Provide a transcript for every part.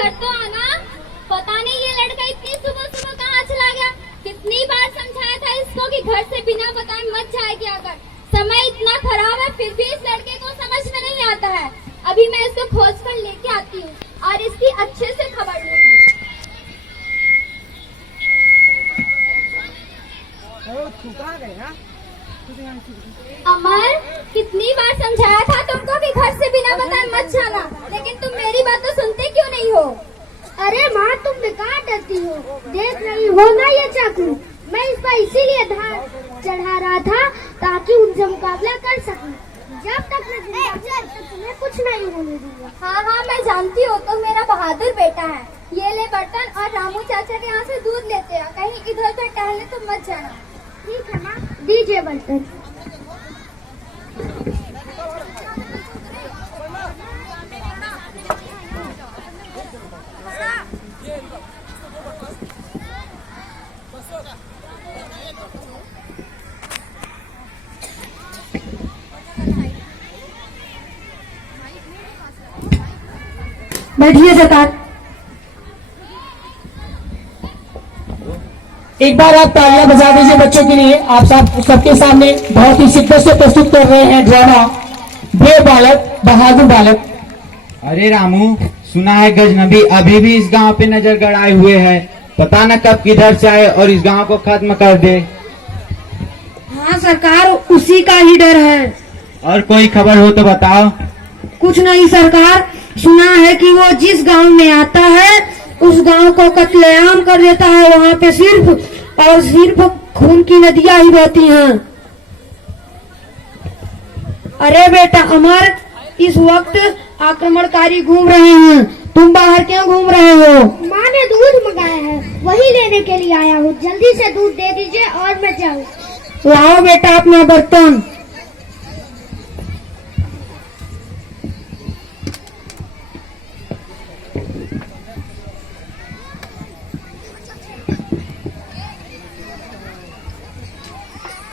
घर तो आना। पता नहीं ये लड़का इतनी सुबह सुबह कहाँ चला गया। कितनी बार समझाया था इसको कि घर से बिना बताए मत जाए क्या कर। समय इतना खराब है फिर भी इस लड़के को समझ में नहीं आता है। अभी मैं इसको खोज कर लेके आती हूँ और इसकी अच्छे से खबर लूंगी। अमर, कितनी बार समझाया था तुमको कि घर से बिना बताए मत जाना, लेकिन तुम मेरी बात तो सुनते क्यों नहीं हो? अरे माँ, तुम बेकार डरती हो। देख रही हो ना ये चाकू, मैं इस पर इसीलिए धार चढ़ा रहा था ताकि उनसे मुकाबला कर सकूं। जब तक मैं जिंदा हूं, तो तुम्हें कुछ नहीं होने दूंगा। हाँ हाँ, मैं जानती हूँ तुम मेरा बहादुर बेटा है। ये ले बर्तन और रामू चाचा के यहाँ से दूध लेते हैं। कहीं इधर उधर टहलने तुम मत जाना। ठीक है माँ, दीजिए बर्तन। बैठिए सरकार। एक बार आप तालियां बजा दीजिए बच्चों के लिए। आप सबके सामने बहुत ही शिद्दत से प्रस्तुत कर रहे हैं ड्रामा ब्रेव बालक बहादुर बालक। अरे रामू, सुना है गजनबी अभी भी इस गांव पे नजर गड़ाए हुए है। पता न कब किधर से आए और इस गांव को खत्म कर दे। हाँ सरकार, उसी का ही डर है। और कोई खबर हो तो बताओ। कुछ नहीं सरकार, सुना है कि वो जिस गांव में आता है उस गांव को कत्लेआम कर देता है। वहाँ पे सिर्फ और सिर्फ खून की नदियां ही बहती हैं। अरे बेटा अमर, इस वक्त आक्रमणकारी घूम रहे हैं। तुम बाहर क्यों घूम रहे हो? माँ ने दूध मंगाया है, वही लेने के लिए आया हूँ। जल्दी से दूध दे दीजिए और मैं जाऊँ। लाओ बेटा अपना बर्तन।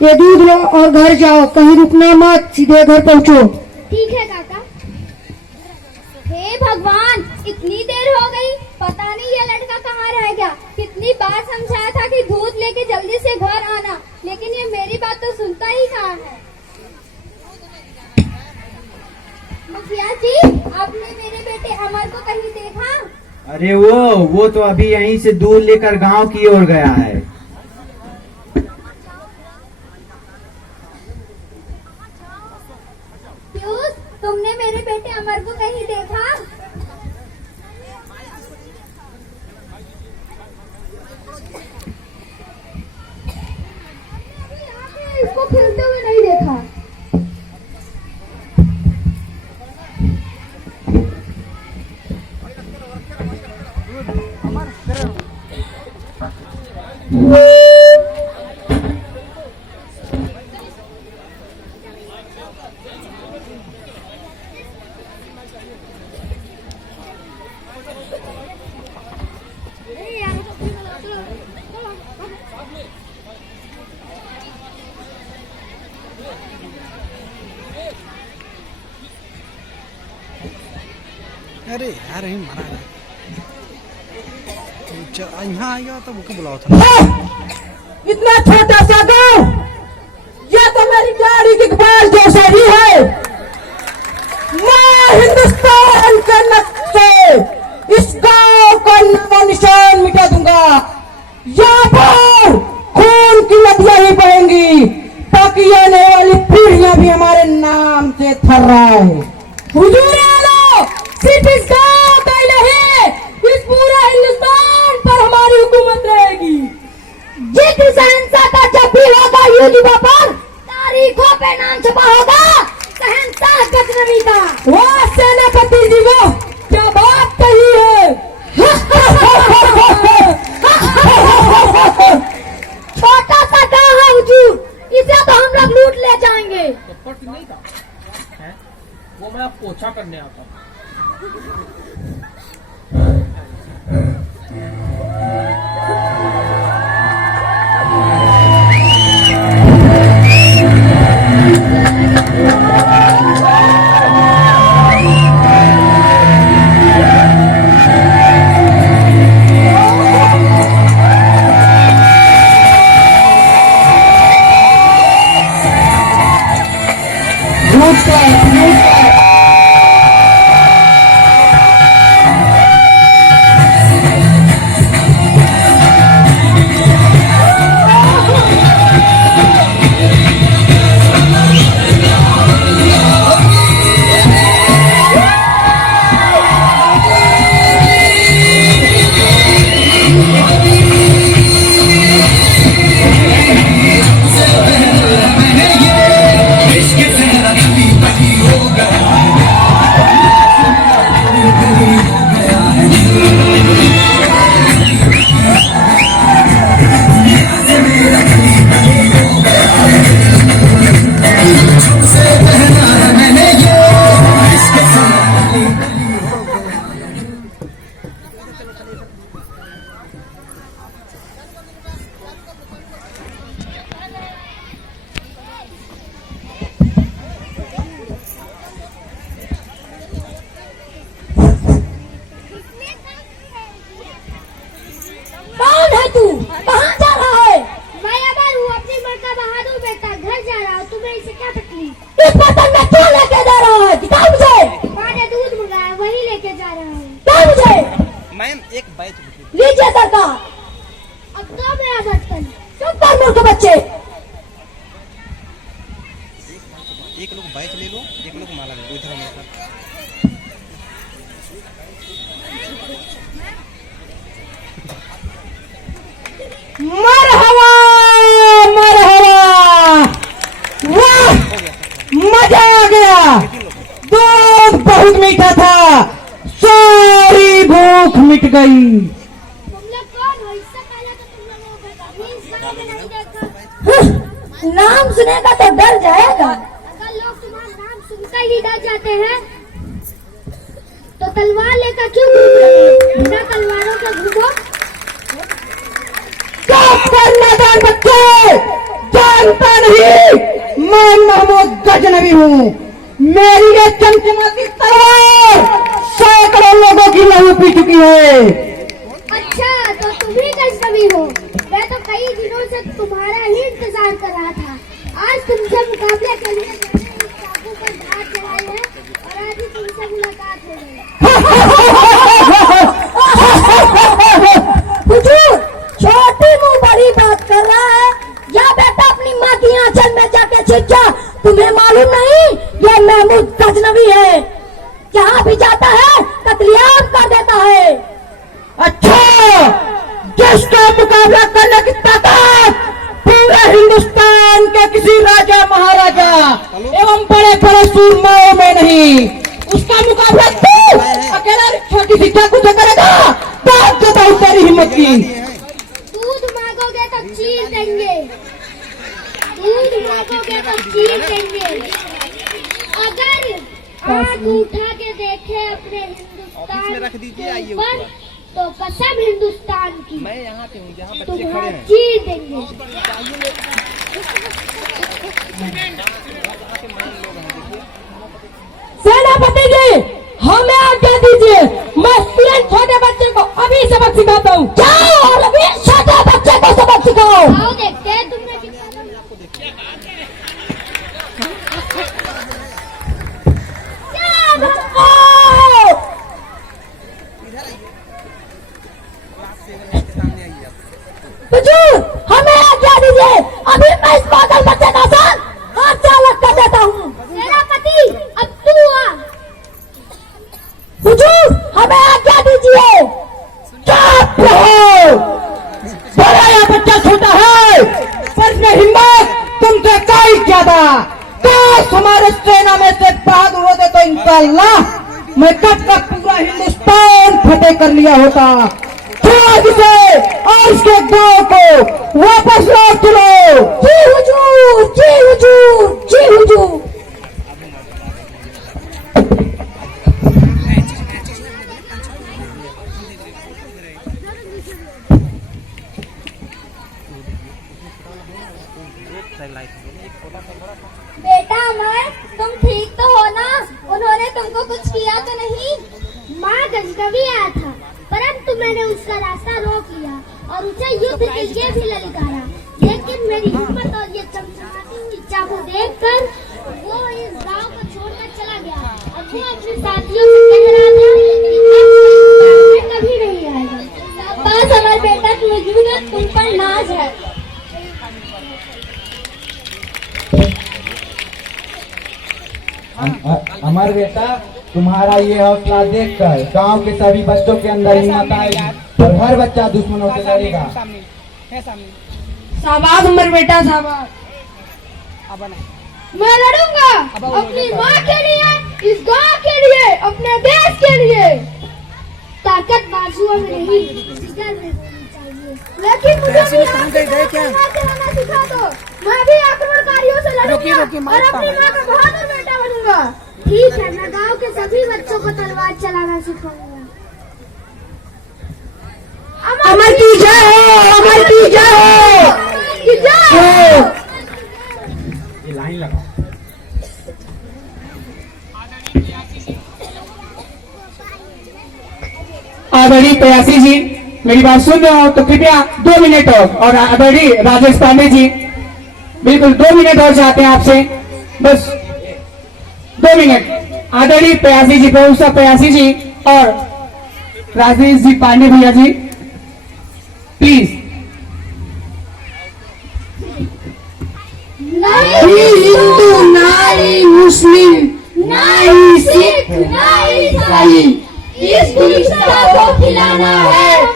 ये दूध लो और घर जाओ, कहीं रुकना मत, सीधे घर पहुँचो। ठीक है काका। हे भगवान, इतनी देर हो गई, पता नहीं ये लड़का कहाँ रह गया। कितनी बार समझाया था कि दूध लेके जल्दी से घर आना, लेकिन ये मेरी बात तो सुनता ही कहाँ है। मुखिया जी, आपने मेरे बेटे अमर को कहीं देखा? अरे वो तो अभी यहीं से दूध लेकर गांव की ओर गया है। तुमने मेरे बेटे अमर को कहीं देखा? इसको खेलते हुए नहीं देखा। अरे यार यही मरा है। यहाँ आ गया तो मुझे बुलाओ था। इतना छोटा सा गांव, यह तो मेरी गाड़ी की बाल जैसा ही है। मैं हिंदुस्तान के नक्शे इस गांव का नामो निशान मिटा दूंगा। यहाँ पर खून की नदियां ही बहेंगी ताकि आने वाली पीढ़ियां भी हमारे नाम से थर्राए। हुजूर आलो, सिर्फ इस गांव का ही नहीं, इस पूरा हिंदुस्तान पर हमारी हुकूमत रहेगी। जिक्र शहंशाह का जब भी होगा यूनिफॉर्म पर, तारीखों पे नाम छपा होगा शहंशाह गजनवी का। वाह सेनापति जी, वो क्या बात कही है। छोटा सा गाँव है हुजूर, इसे तो हम लोग लूट ले जाएंगे। नहीं था है? वो मैं पोछा करने आता हूँ। मैम एक बैच लीजिए सरकार। अब तो मेरा बचपन चुप कर मूर्ख बच्चे। एक लोग बैच ले लो, एक लोग माला ले लो। इधर मेरे साथ मरहबा मरहबा, वाह मजा आ गया। दूध बहुत मीठा था, सारी भूख मिट गई। तुम लोग कौन हो? इससे पहले तो तुम लोगों को कभी इस गाँव में नहीं देखा। नाम सुनेगा तो डर जाएगा। अगर लोग तुम्हारा नाम सुनकर ही डर जाते हैं तो तलवार लेकर क्यों घूम रहे हो? बिना तलवारों के घूमो। नादान बच्चे, जानता नहीं मैं महमूद गजनबी हूँ। मेरी ये चमचमाती तलवार सैकड़ों लोगों की लहू पी चुकी है। अच्छा तो तुम ही गजनबी हो। मैं तो कई दिनों से तुम्हारा ही इंतजार कर रहा था। आज तुमसे मुकाबले के लिए मैंने इस चाकू पर धार चढ़ाई है और आज ही तुमसे मुलाकात हो गई। हुजूर, छोटी मुंह बड़ी बात कर रहा है। या बेटा अपनी माँ की आंचल में जाके छिप जा। तुम्हें मालूम नहीं ये महमूद गजनबी है, जहाँ भी जाता है कत्लेआम कर देता है। अच्छा, जिसका मुकाबला करने की ताकत पूरे हिंदुस्तान के किसी राजा महाराजा एवं बड़े बड़े सूरमाओं में नहीं, उसका मुकाबला तू अकेला छोटी सी चाकू से करेगा। बात बताओ तेरी हिम्मत की। दूध मांगोगे तो चीर देंगे, दूध मांगोगे तो चीर देंगे। अगर आंख उठा के देखे अपने ऑफिस में हिंदुस्तान रख दीजिए, आइए के ऊपर ऊपर। तो कसम हिंदुस्तान की मैं यहाँ पे हूँ जहाँ बच्चे खड़े तुम्हारा हैं। चीर देंगे। सेनापति जी, हमें आज्ञा दीजिए। मैं 3 छोटे बच्चे को अभी सबक सिखाता हूँ। जाओ और अभी छोटे बच्चे को सबक सिखाओ। आओ देखते हैं तुमने कितना आओ। सामने आइए आप। हुजूर, हमें आज्ञा दीजिए। अभी मैं इस पागल बच्चे का सर हाथ से अलग कर देता हूँ। सेनापति अब तू आ। हुजूर, हमें आज्ञा दीजिए। चुप रहो। बड़ा या बच्चा छोटा है, पर इसमें हिम्मत तुमसे कई ज्यादा। काश हमारे सेना में से बहादुर होते तो इंशाअल्लाह मैं कब तक पूरा हिंदुस्तान फतेह कर लिया होता। छोड़ इसे और इसके गांव को वापस लौट चलो। जी हुजूर, जी हुजूर, जी हुजूर। बेटा अमर, तुम ठीक तो हो ना? उन्होंने तुमको कुछ किया तो नहीं? माँ गजनबी आया था परंतु मैंने उसका रास्ता रोक लिया और उसे युद्ध के लिए भी ललकारा। लेकिन मेरी हिम्मत और ये चमचमाती हुई चाकू देखकर वो इस गांव को छोड़कर चला गया और वो अपने साथियों से कह रहा था कि अब कभी नहीं आएगा। शाबाश अमर बेटा, तुम पर नाज है। अमर बेटा, तुम्हारा ये हौसला देखकर गांव के सभी बच्चों के अंदर हिम्मत आएगी और हर बच्चा दुश्मनों से लड़ेगा। शाबाश उमर बेटा, शाबाश। मैं लड़ूंगा अपनी माँ के लिए, इस गांव के लिए, अपने देश के लिए। ताकत बाजुओं में नहीं जिगर में होनी चाहिए। लेकिन मुझे भी गए क्या? सिखा दो। मैं भी आक्रमणकारियों से लड़ूंगा और अपनी माँ का बहादुर बेटा बनूंगा। ठीक है, मैं गांव के सभी बच्चों को तलवार चलाना सिखाऊंगा। अमर की जय हो, अमर की जय हो, की जय हो। ये लाइन लगाओ। आदरणीय प्रयासी जी, मेरी बात सुन रहे हो तो कृपया 2 मिनट और आदरणीय राजेश पांडे जी बिल्कुल 2 मिनट और चाहते हैं आपसे, बस 2 मिनट। आदरणीय प्रयासी जी, प्रोफेसर प्रयासी जी और राजेश जी पांडे भैया जी प्लीज। नहीं हिंदू, नहीं मुस्लिम, नहीं सिख, नहीं ईसाई, इस गुलिस्ता को खिलाना है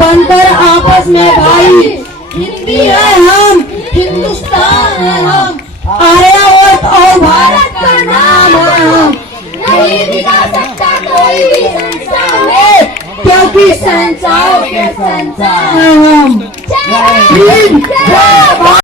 बनकर आपस में भाई। हिंदी है हम, हिंदुस्तान है हम, आर्यावर्त और भारत का नाम है हम। नहीं बिगा सकता कोई भी संसार में, क्योंकि संसार के संसार हैं हम। जय हिंद,